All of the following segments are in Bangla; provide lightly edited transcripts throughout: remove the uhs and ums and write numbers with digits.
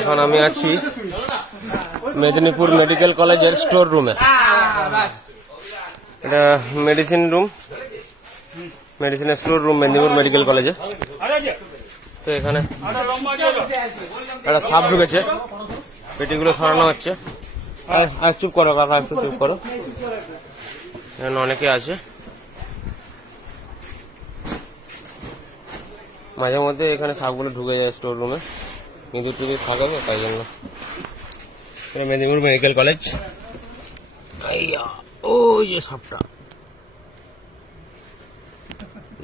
এখন আমি আছি মেদিনীপুর মেডিকেল কলেজের স্টোর রুমে। এটা মেডিসিন রুম, মেডিসিনের স্টোর রুম মেদিনীপুর মেডিকেল কলেজে। তো এখানে একটা সাপ ঢুকেছে, পেটিগুলো সরানো হচ্ছে। চুপ করো কাকা, একটু চুপ করো। এখানে অনেকে আছে, মাঝে মধ্যে এখানে সাপগুলো ঢুকে যায় স্টোর রুমে, কিন্তু টিভি থাকে তো তাই জন্য। Medinipur medical college. ও যে সাপটা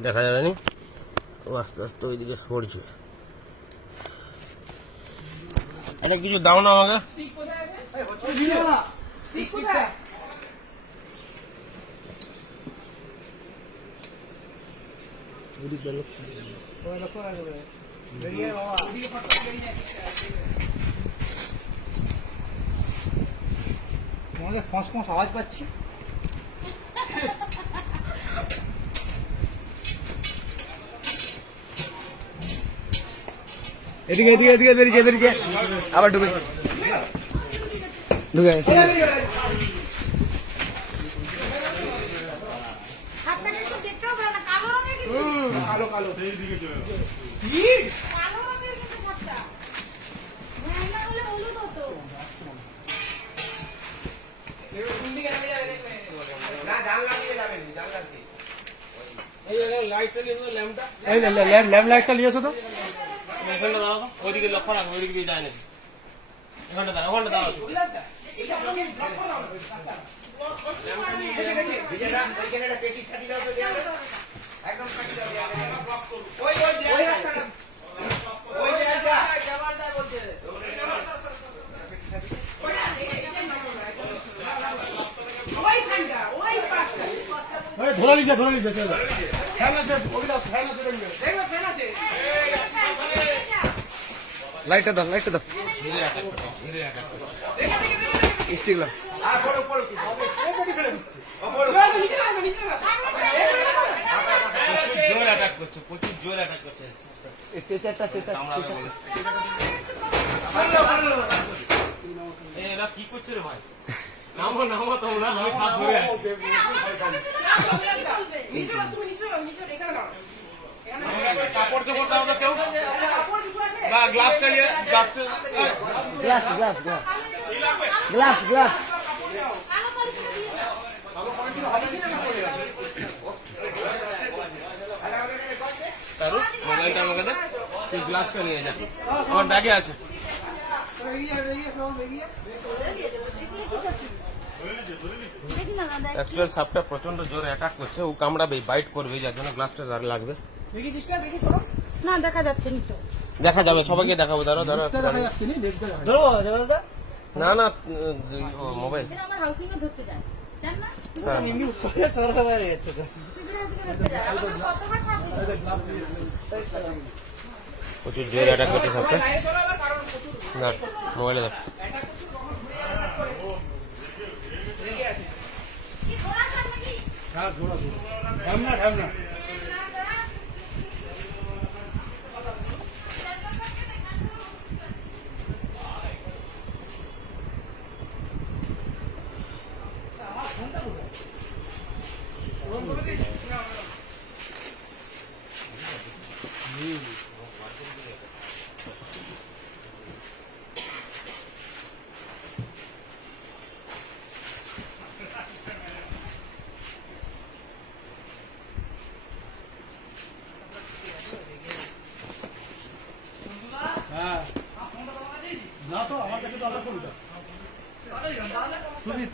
দেখা যাবে নি, ও আস্তে আস্তে ওইদিকে সরছে। এটা কিছু দাও না আমাকে। ফস ফস আওয়াজ পাচ্ছি। এদিকে এদিকে এদিকে বেরিয়েছে বেরিয়েছে, আবার ঢুকে ঢুকে কালো কালো ল্যাম্প লাইটটা নিয়ে এসো তো। ওইদিকে লক্ষ্য রাখো, ওইদিকে দিয়ে যায় না। এখানটা দাঁড়া, ওখানটা দাঁড়া। ধরে নিচ্ছে ধরে নিচ্ছে। লাইটটা দাও লাইটটা দাও। স্টিক লাও। জোর অ্যাটাক করছে, প্রচুর জোর অ্যাটাক করছে। এরা কি করছে রে ভাই? নামো নামো তোমরা, আমি সাপ ধরে আছি। কাপড় চোপড় দাও তো কেউ, বা গ্লাসটা নিয়ে, গ্লাসটা গ্লাস গ্লাস গ্লাস গ্লাস। তারও মোবাইলটা আমাকে দে, তুই গ্লাসটা নিয়ে যা, আমার ব্যাগে আছে। অ্যাকচুয়াল সাপটা প্রচন্ড জোরে অ্যাটাক করছে, ও কামড়াবে, বাইট করবে, যার জন্য গ্লাসটা দাঁড় লাগবে। না দেখা যাচ্ছে নি তো। দেখা যাবে, সবাইকে দেখাবো। ধরো ধরো না না, মোবাইল আমার হাউসিং এ ধরতে যায়, জান না? প্রচুর জোরে অ্যাটাক করছে সাপটা। না মোবাইলে দেখ।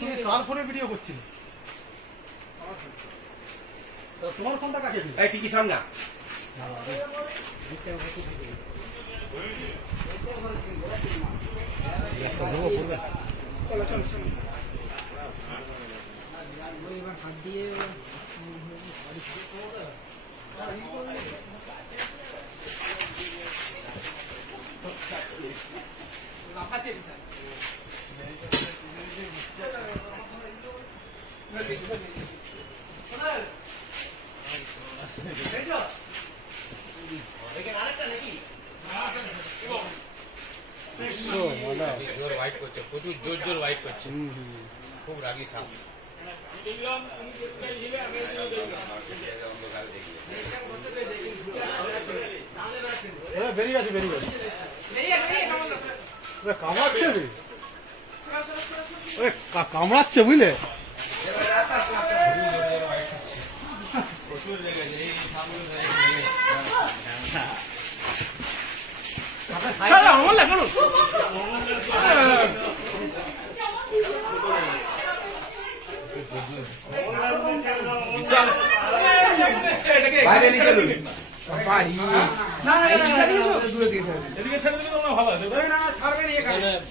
তুমি কার ফোনে ভিডিও করছিলে? তোমার ফোনটা কাকে দিল? এই টিকি সামনে হাত দিয়ে লাফাচ্ছে বিশাল। জোর হোয়াইট করছে, প্রচুর জোর জোর হোয়াইট করছে, খুব রাগী সাপ। বেরিয়ে গেছে কামড়াচ্ছে রে, কামড়াচ্ছে বুঝলে।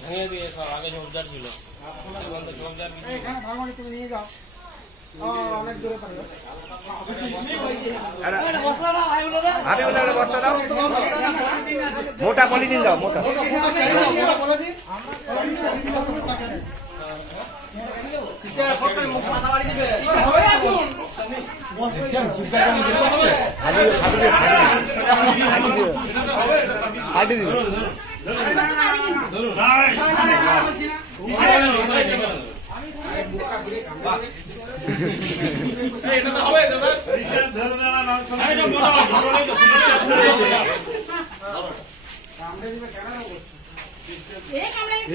ভেঙে দিয়ে সব আগে ঝোপঝাড় ছিল, তুমি নিয়ে যাও, অনেক দূরে পারবে। মোটা পলিথিন দাও, মোটা। হাঁটি দিবে।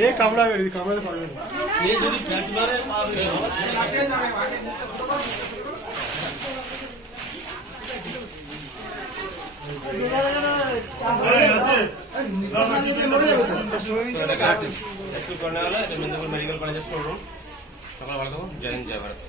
এ কামড়াবে, কামড়াতে পারবে না। মেদিনীপুর মেডিকেল কলেজের স্টোর রুম। সকালে ভালো থাকো, জয় হিন্দ, জয় ভারত।